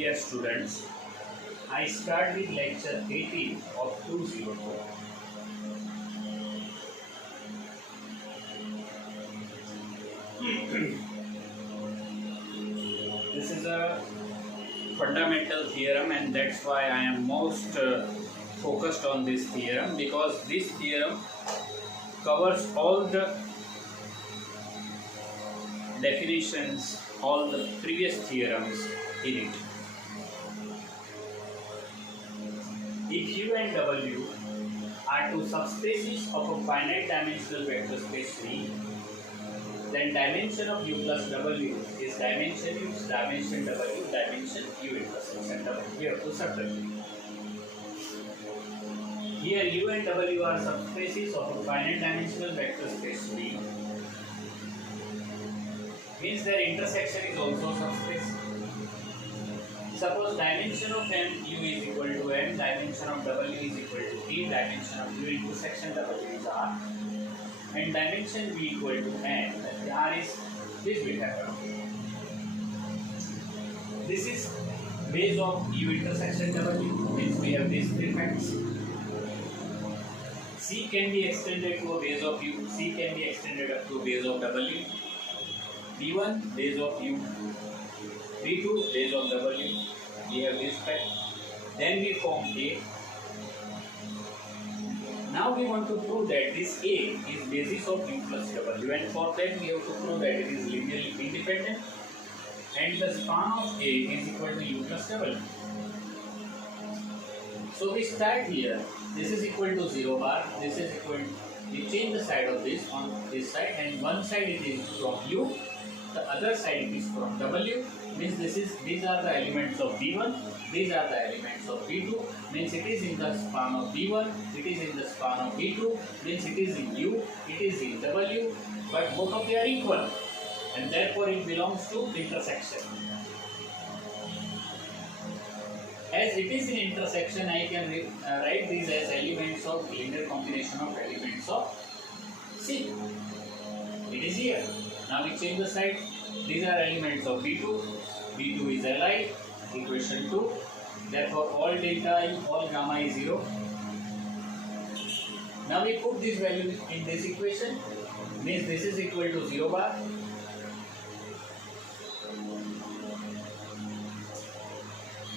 Dear students, I start with lecture 18 of 204. This is a fundamental theorem, and that's why I am most focused on this theorem, because this theorem covers all the definitions, all the previous theorems in it. If U and W are two subspaces of a finite dimensional vector space V, then dimension of U plus W is dimension U, dimension W, dimension U intersection W. We have to subtract. Here U and W are subspaces of a finite dimensional vector space V. Means their intersection is also subspace. Suppose dimension of M U is equal to M, dimension of W is equal to T, dimension of U intersection W is R, and dimension V equal to N. R is this will happen. This is base of U intersection W, means we have these three facts. C can be extended to a base of U, C can be extended up to a base of W. B1 base of U, B2 base of W, we have this fact. Then we form A. Now we want to prove that this A is basis of U plus W, and for that we have to prove that it is linearly independent and the span of A is equal to U plus W. So we start here, this is equal to 0 bar, this is equal to, we change the side of this on this side, and one side it is from U, the other side it is from W, means these are the elements of B1, these are the elements of B2, means it is in the span of B1, it is in the span of B2, means it is in U, it is in W, but both of them are equal, and therefore it belongs to intersection. As it is in intersection, I can write these as elements of linear combination of elements of C. It is here. Now we change the side. These are elements of B2. B2 is Li, equation 2. Therefore, all delta I, all gamma is 0. Now we put this value in this equation. Means this is equal to 0 bar.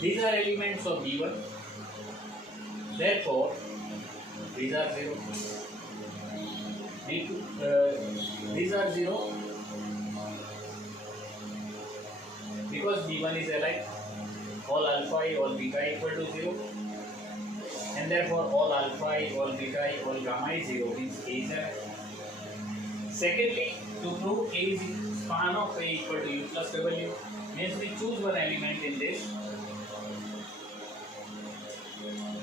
These are elements of B1. Therefore, these are 0. These are 0 because B1 is Li. All alpha I, all beta I equal to 0, and therefore all alpha I, all beta I, all gamma is 0, means A is Li. Secondly, to prove A is span of A equal to U plus W, means we choose one element in this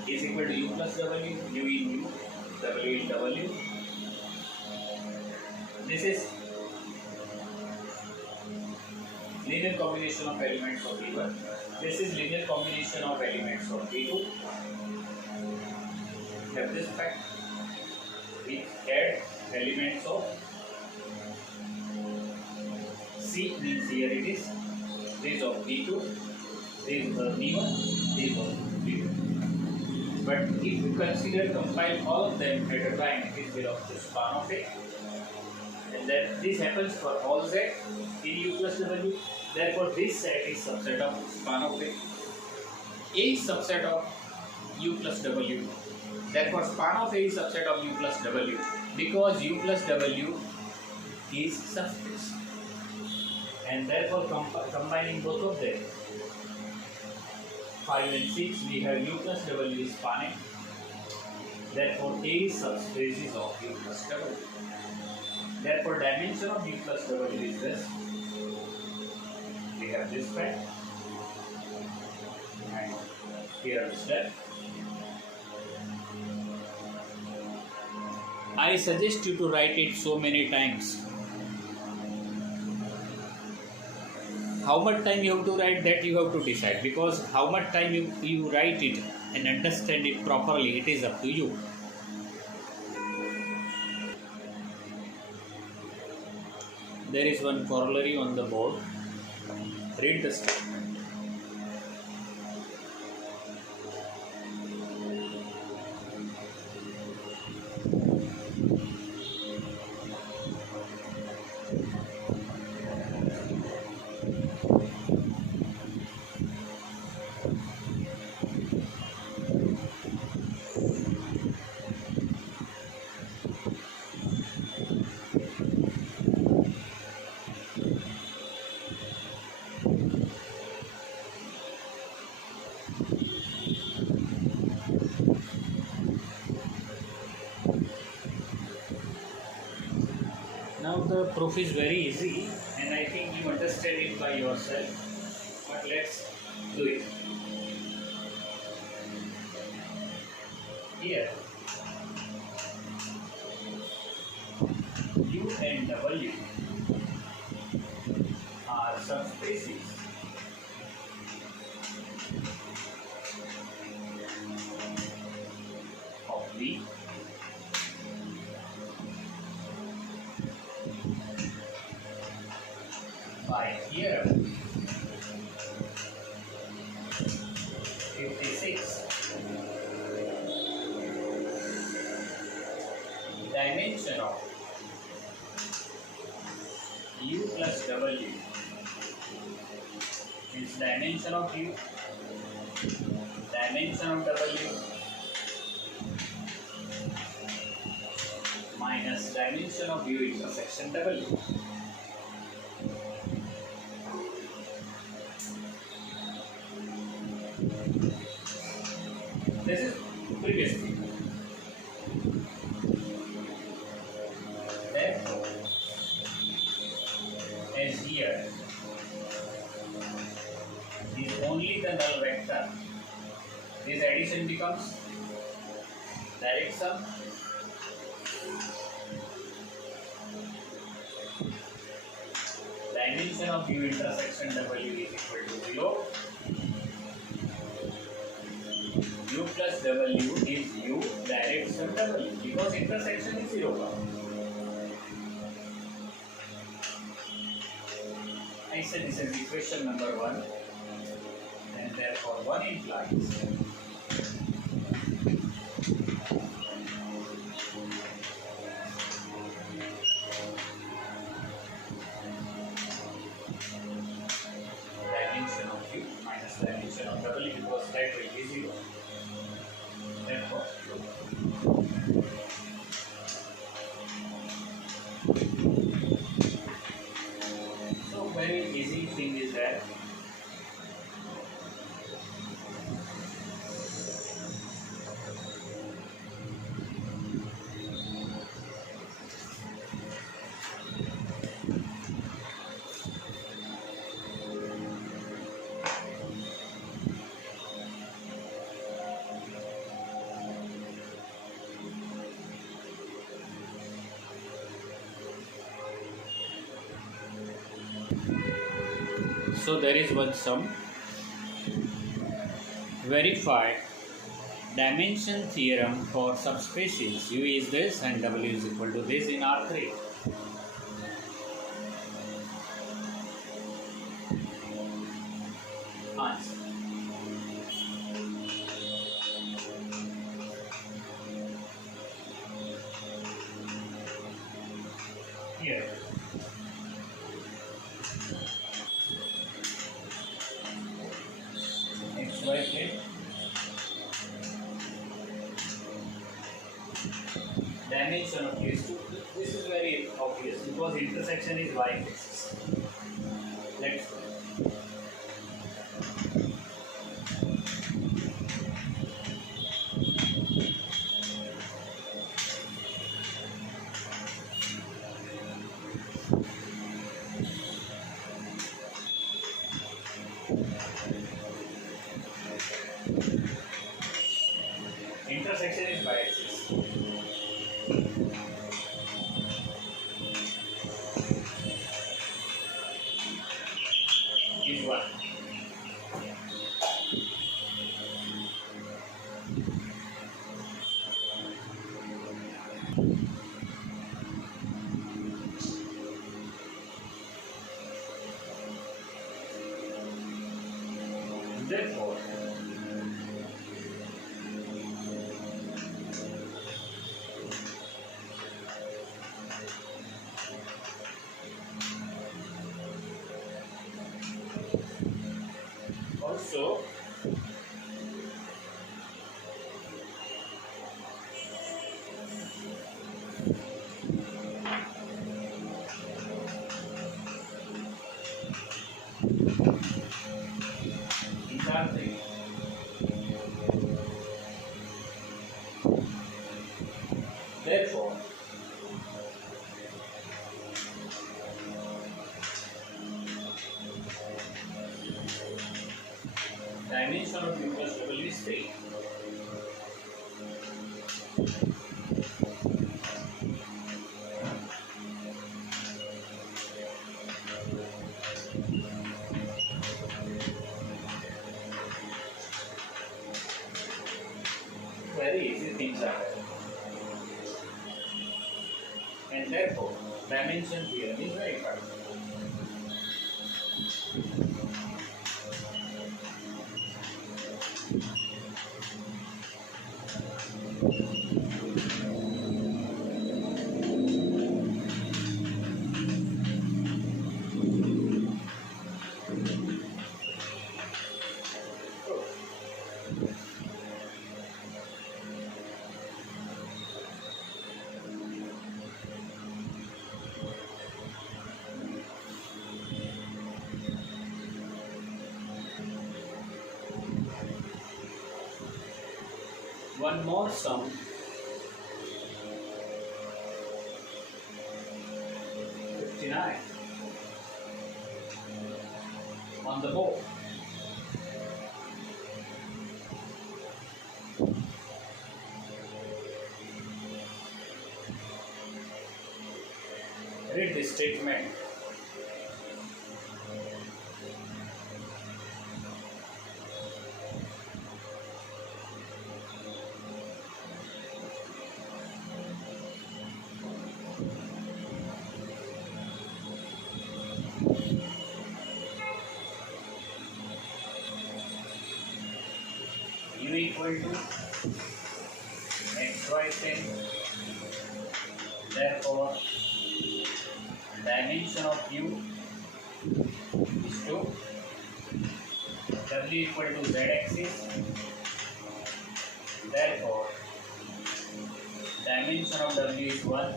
is equal to U plus W, U in U, W in W. This is linear combination of elements of B1. This is linear combination of elements of B2. Have this fact. We add elements of C, means here it is. This of B2, this of B1, this of B2. But if we consider compile all of them at a time, it belongs to span of A. And then this happens for all Z in U plus W. Therefore, this set is subset of span of A. A is subset of U plus W. Therefore, span of A is subset of U plus W, because U plus W is subspace. And therefore, combining both of them, 5 and 6, we have U plus W is spanning. Therefore, A is subspaces of U plus W. Therefore, dimension of U plus W is this. We have this fact. And here is that. I suggest you to write it so many times. How much time you have to write, that you have to decide, because how much time you write it and understand it properly, it is up to you. There is one corollary on the board. Read the statement. Now the proof is very easy and I think you understand it by yourself. But let's do it. Here U and W are subspecies of V by theorem 56. Dimension of U plus W is dimension of U, dimension of W minus dimension of U intersection W. This is previous thing. Therefore, as here is only the null vector, this addition becomes direct sum. Dimension of U intersection W is equal to 0. U plus W is U direct sum W because intersection is 0. I said this is equation number 1 and therefore 1 implies dimension of U minus dimension of W because that will be 0. Therefore, so very easy thing is that so there is one sum. Verify dimension theorem for subspecies U is this and W is equal to this in R3. Answer. Here. XY plane. Dimension of these two. This is very obvious because intersection is y axis. Let's go. Intersection is y axis. Is y dimension of u plus w is 3. Very easy things are there. And therefore, dimension theorem is very important. One more sum. '59 on the board. Read this statement. U equal to x y plane. Therefore, dimension of u is 2. W equal to z axis. Therefore, dimension of w is 1.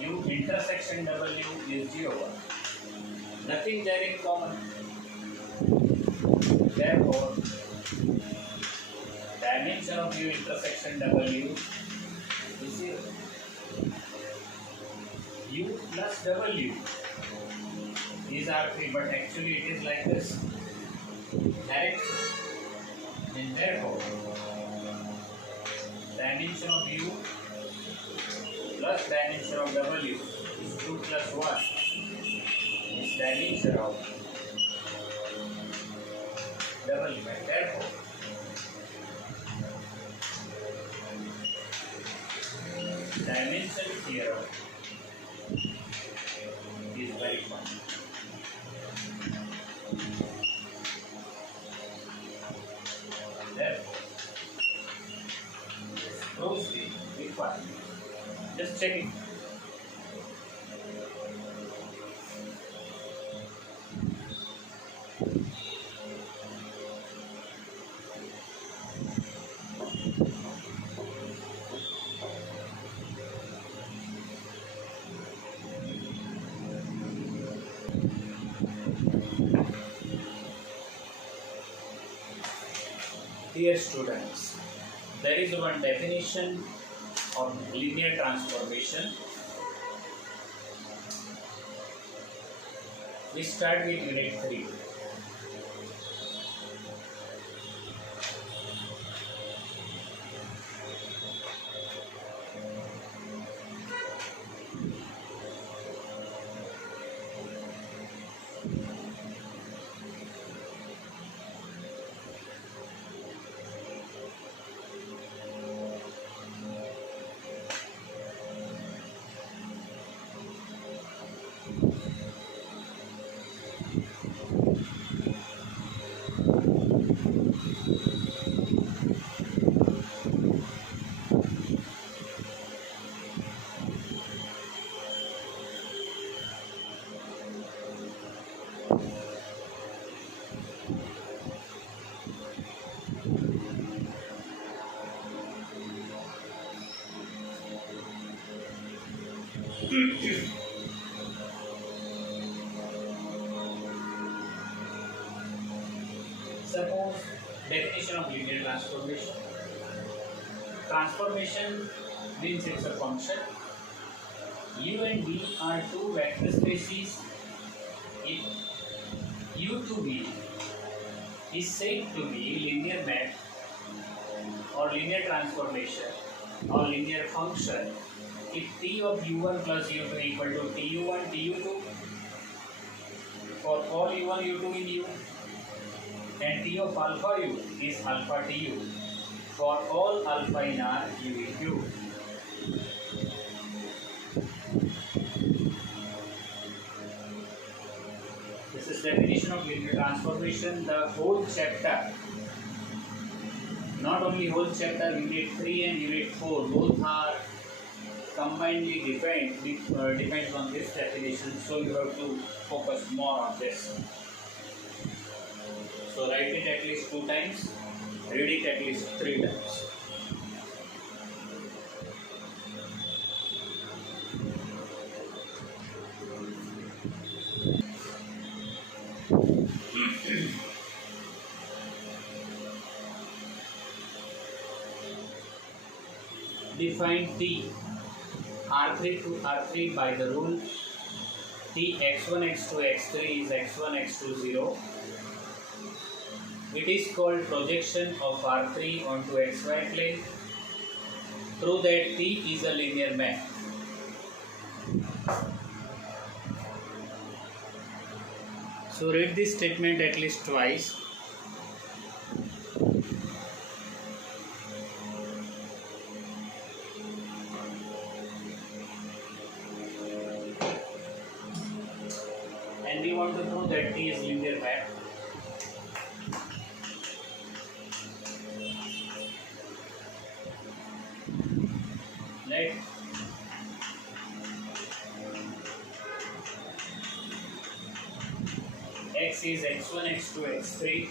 U intersection w is 0, 1. Nothing there in common. Therefore, dimension of u intersection w is 0. U plus w is R3, but actually it is like this. Direct. And therefore, dimension of u plus dimension of w is 2 plus 1 is dimension of w, and therefore dimension theorem is very fun. Therefore, proves the requirement. Just check it. Dear students, there is one definition of linear transformation. We start with unit 3. Suppose definition of linear transformation. Transformation means it's a function. U and V are two vector spaces if U to V is said to be linear map or linear transformation or linear function if T of U1 plus U2 equal to TU1 TU2 for all U1 U2 in U, and T of alpha U is alpha TU for all alpha in R U in U. This is definition of linear transformation. The whole chapter, not only whole chapter, unit 3 and unit 4, both are combinedly depends on this definition. So you have to focus more on this. So write it at least 2 times, read it at least 3 times. Define T R3 to R3 by the rule T x1 x2 x3 is x1 x2 0. It is called projection of R3 onto xy plane. Prove that T is a linear map. So read this statement at least twice. And we want to prove that T is linear map. Let x is x1 x2 x3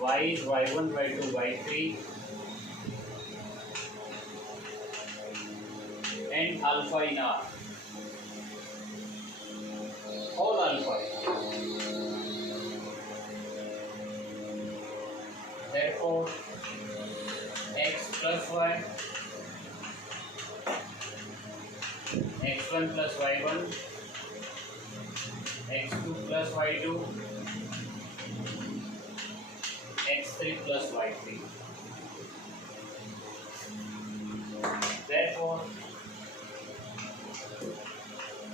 y is y1 y2 y3 and alpha in R, all alpha. Therefore x plus y, x1 plus y1, x2 plus y2, x3 plus y3. Therefore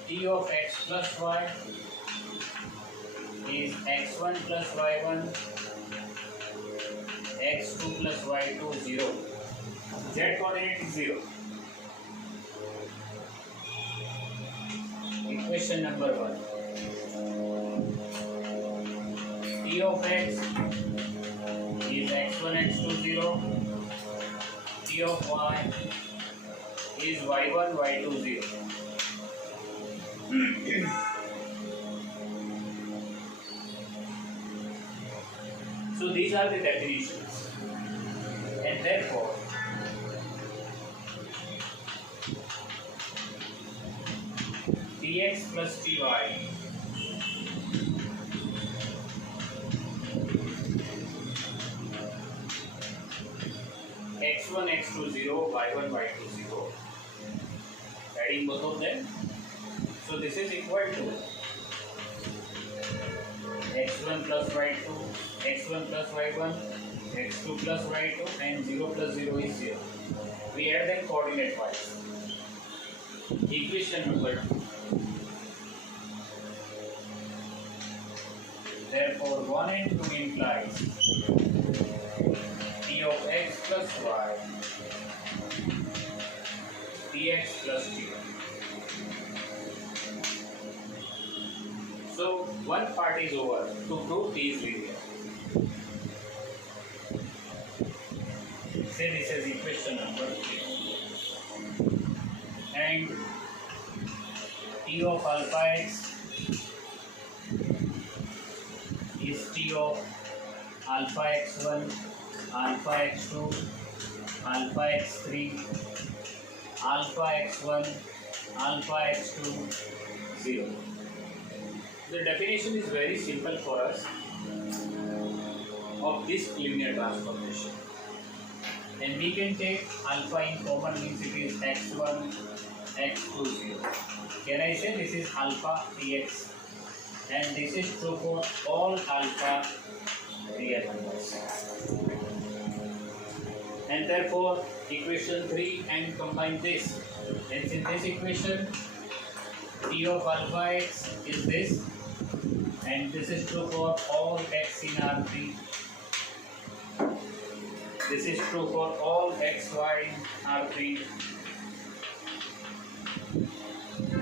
T of x plus y is x1 plus y1, x2 plus y2 0. Z coordinate is 0. Equation number 1. T of x is x1 x2 0. T of y is y1 y2 0. So these are the definitions, and therefore Tx plus Ty x1 x2 0 y1 y2 0, adding both of them. So this is equal to x1 plus y2, x1 plus y1, x2 plus y2, and 0 plus 0 is 0. We add them coordinate wise. Equation number 2. Therefore 1 and 2 implies T of x plus y dx plus dy. So one part is over to prove T is linear. Say this is equation number 3. And T of alpha x is T of alpha x1, alpha x2, alpha x3, alpha x1, alpha x2, 0. The definition is very simple for us of this linear transformation. And we can take alpha in common, means it is x1, x to 0. Can I say this is alpha dx? And this is true for all alpha real numbers. And therefore, equation 3 and combine this. Hence in this equation, T of alpha x is this, and this is true for all x in R3. This is true for all xy in R3.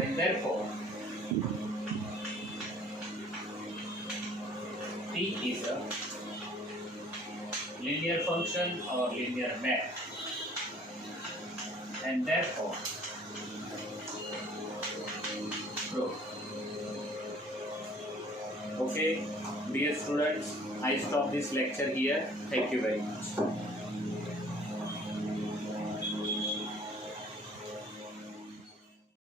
And therefore, T is a linear function or linear map. And therefore, true. Okay, dear students, I stop this lecture here. Thank you very much.